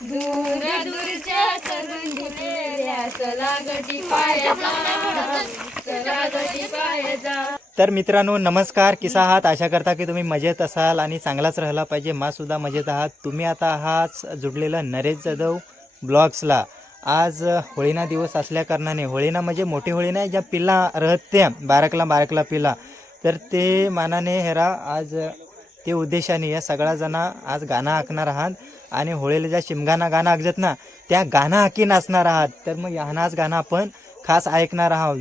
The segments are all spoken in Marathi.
दूर दूरच्या करून दिलेल्या चला गटी पायाचा, चला गटी पायाचा. तर मित्रांनो नमस्कार, कसा आहात? आशा करता की तुम्ही मजेत असाल आणि चांगलाच राहिला पाहिजे. सुद्धा मजेत आहात. तुम्ही आता आहात जुडलेलं नरेश जाधव ब्लॉग्सला. आज होळीना दिवस असल्या कारणाने, होळीना म्हणजे मोठी होळी नाही, ज्या पिल्ला रहत्या बारकला पिल्ला, तर ते मानाने हेरा आज ते उद्देशाने या सगळ्या जना आज गाणं आखणार आहात आणि होळीला ज्या शिमगाना गाणं आखजत ना त्या गाणं आखी नाचणार आहात. तर मग ह्यानाच गाणं आपण खास ऐकणार आहोत.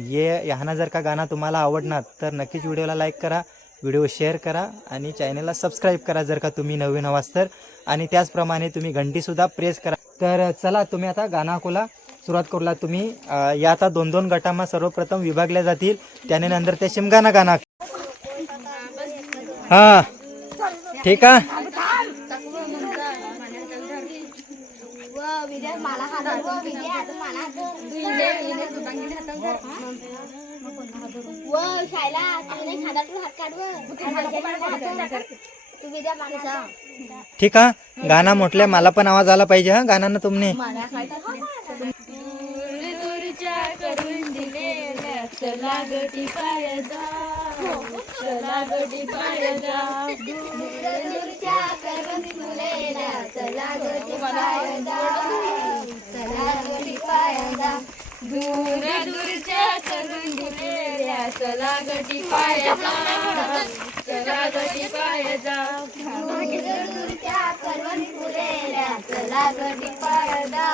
ह्याना जर का गाणं तुम्हाला आवडणार तर नक्कीच व्हिडिओला लाईक करा, व्हिडिओ शेअर करा आणि चॅनलला सबस्क्राईब करा जर का तुम्ही नवीन आवाज तर. आणि त्याचप्रमाणे तुम्ही घंटीसुद्धा प्रेस करा. तर चला तुम्ही आता गाणं ऐकूला सुरुवात करूला. तुम्ही या आता 2-2 गटांना सर्वप्रथम विभागल्या जातील, त्याने नंतर ते शिमगाना गाणं. हां ठीक आहे. ठीक आहे, गाणं म्हटलं मला पण आवाज आला पाहिजे. हा गाणं तुमने करून दिलेल्या चला गटी पायाचा, चला गटी पायाचा. दूरच्या करून दिलेल्या चला गटी पायाचा, चला गटी पायाचा. दूर दूरच्या करून दिलेल्या चला गटी पायाचा, चला गटी पायाचा. दूरच्या करून दिलेल्या चला गटी पायाचा,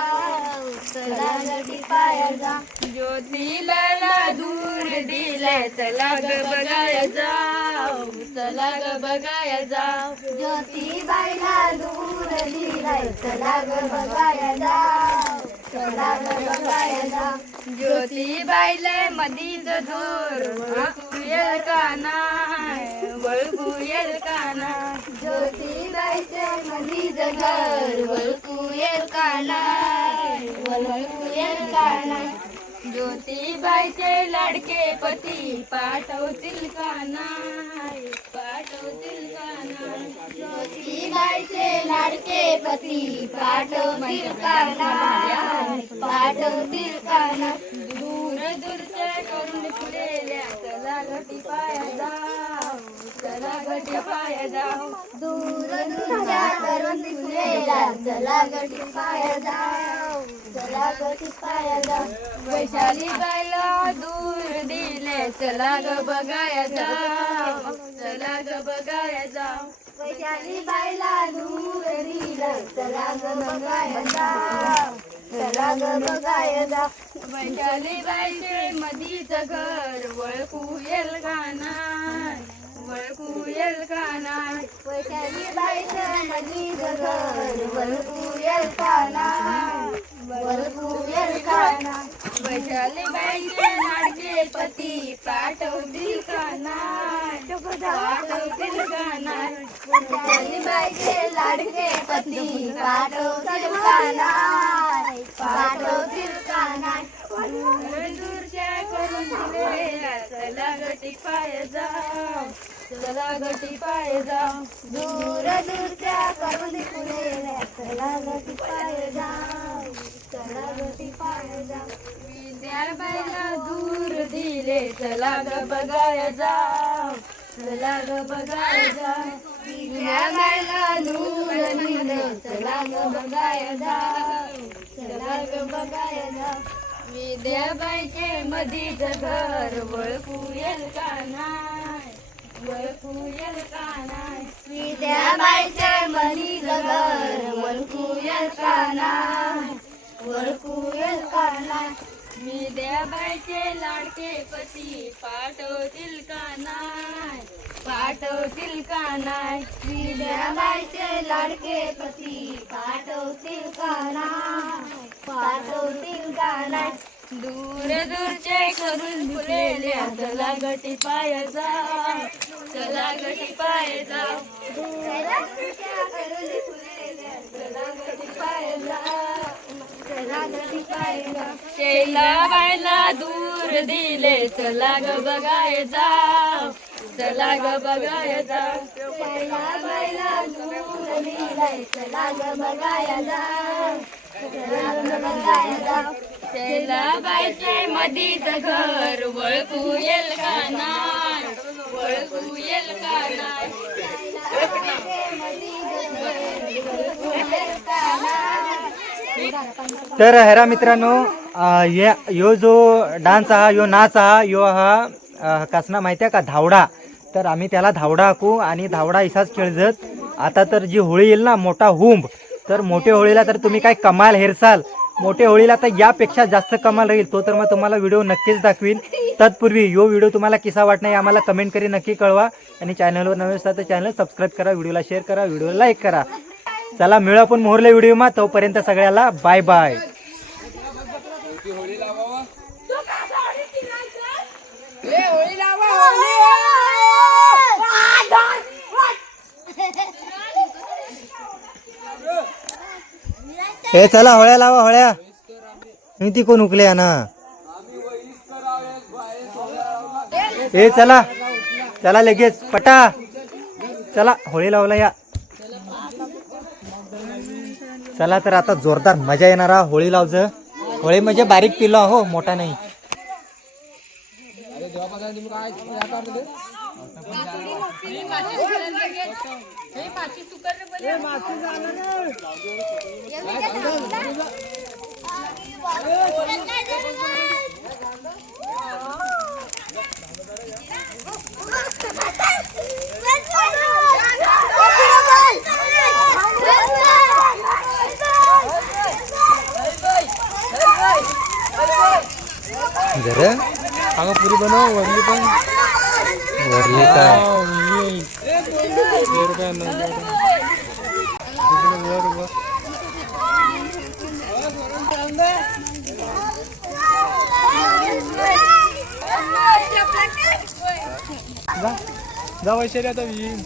चला गटी पायाचा. ज्योतिबाला दूर दिले चला ग बघाया जाऊ, चला ग बघाया जाऊ. ज्योतिबाईला दूर दिलाय चला ग बघाया जाऊ, चला ग बघाया जाऊ. ज्योतिबाईला मधीच दूर वळखू येल का नाय, वळखू येल का नाय. ज्योतिबाईचे मधीच घर वळखू येल का नाय, वळखू येल का नाय. ज्योतिबाईचे लाडके पती पाठवतील का नाय, पाठवतील का नाय. ज्योतिबाईचे लाडके पती पाठवतील का नाय, पाठवतील का नाय. दूर दूरच्या करून दिलेल्या चला गटी पाया जाऊ, चला गटी पाया जाऊ. दूर दूरच्या करून दिलेल्या चला गटी पाया जाऊ, चला गटी पाया जाऊ. वैशाली बाईला दूर दिले चला ग बघाया जाऊ, चला ग बघाया जाऊ. वैशाली बाईला दूर दिले चला ग बघाया जाऊ, चला ग बघाया जाऊ. वैशाली बाईचे मधीच घर वळखू येल का नाय, वळखू येल का नाय. वैशाली बाईचे मधीच घर वळखू येल का नाय, वळखू येल का नाय. वैशाली बाईचे लाडके पती पाठवतील का नाय, पाठवतील का नाय. वैशाली बाईचे लाडके पती पाठवतील का नाय, पाठवतील का नाय. दूर दूरच्या करून दिलेल्या चला गटी पाया जाऊ, चला गटी पाया जाऊ. दूर दूरच्या करून दिलेल्या चला गटी पाया जाऊ, चला गटी पाया जाऊ. विद्याबाईला दूर दिले चला ग बघाया जाऊ, चला ग बघाया जाऊ. विद्याबाईला दूर दिले चला ग बघाया जाऊ, चला ग बघाया जाऊ. विद्याबाईचे मधीच घर वळखू येल का नाय, वळखू येल का नाय. विद्याबाईचे मधीच घर वळखू येल का नाय, वळखू येल का नाय. विद्याबाईचे लाडके पती पाठवतील का नाय, पाठवतील का नाय. विद्याबाईचे लाडके पती पाठवतील का नाय, पाठवतील का नाय. दूर दूरचे करून फुलेल्या चला गटी पाया जाऊ, चला गटी पाया जाऊ. दूर दूरच्या करून फुलेल्या चला गटी पाया जाऊ, चला गटी पाया जाऊ. शैलाबाईला दूर दिले चला ग बघाया जाऊ, चला ग बघाया जाऊ. शैलाबाईला दूर दिले चला ग बघाया जाऊ, बाबाईचे मधीच घर वळखू येल का नाय वळखू येल का नाय तर हेरा मित्रांनो यो जो डान्स हा यो नाच हा यो हा कसना माहिती आहे का धावडा. तर आम्ही त्याला धावडा हाकू आणि धावडा इसाच खेळजत. आता तर जी होळी येईल ना मोठा हुंब तर मोठ्या होळीला तर तुम्ही काय कमाल हेरसाल. मोठ्या होळीला तर यापेक्षा जास्त कमाल राहील तो तर मग तुम्हाला व्हिडिओ नक्कीच दाखवीन. तत्पूर्वी यो व्हिडिओ तुम्हाला कसा वाटणार आम्हाला कमेंट करी नक्की कळवा आणि चॅनलवर नवीन असता तर चॅनल सबस्क्राईब करा, व्हिडिओला शेअर करा, व्हिडिओला लाईक करा. चला मिळू आपण मोहरले व्हिडिओ मा तोपर्यंत सगळ्याला बाय बाय. हे चला होळ्या लावा होळ्या. ती कोण उकले ना. हे चला चला लगेच पटा चला होळी लावला या. चला तर आता जोरदार मजा येणार हा होळी लावज. होळी म्हणजे बारीक पिलो हो मोठा नाही. जरा अगं पुरी बनव वरली पण वरली काय जा वैशाली आता येईन.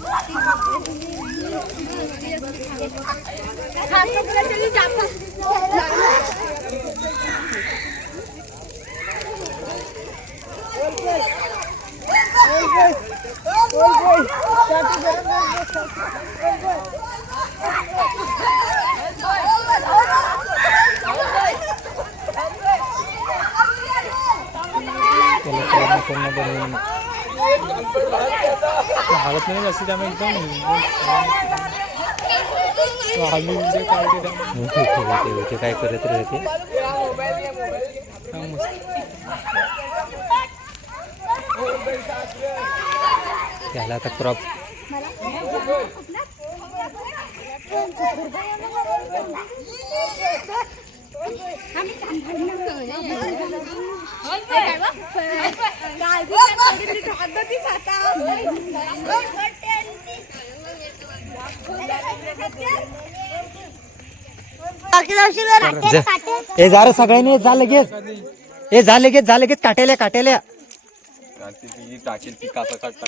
हालत नाही जास्त त्यामुळे एकदम काय करत राहते. त्याला आता क्रॉप ए जा रे सगळ्यांनी जा लगेच. ए जा लगेच काटेल्या काटेल्या टाकेल पिकाचा काटा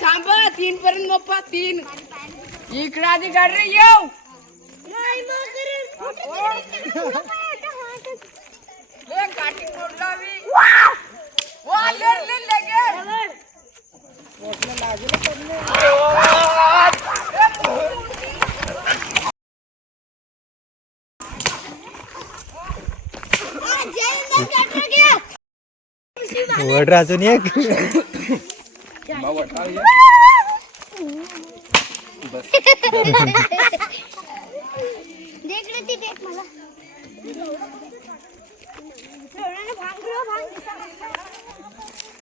थांबा 3 पर्यंत मोपा 3 इकडे आधी गाडी रे येऊ वड अजून एक देख मला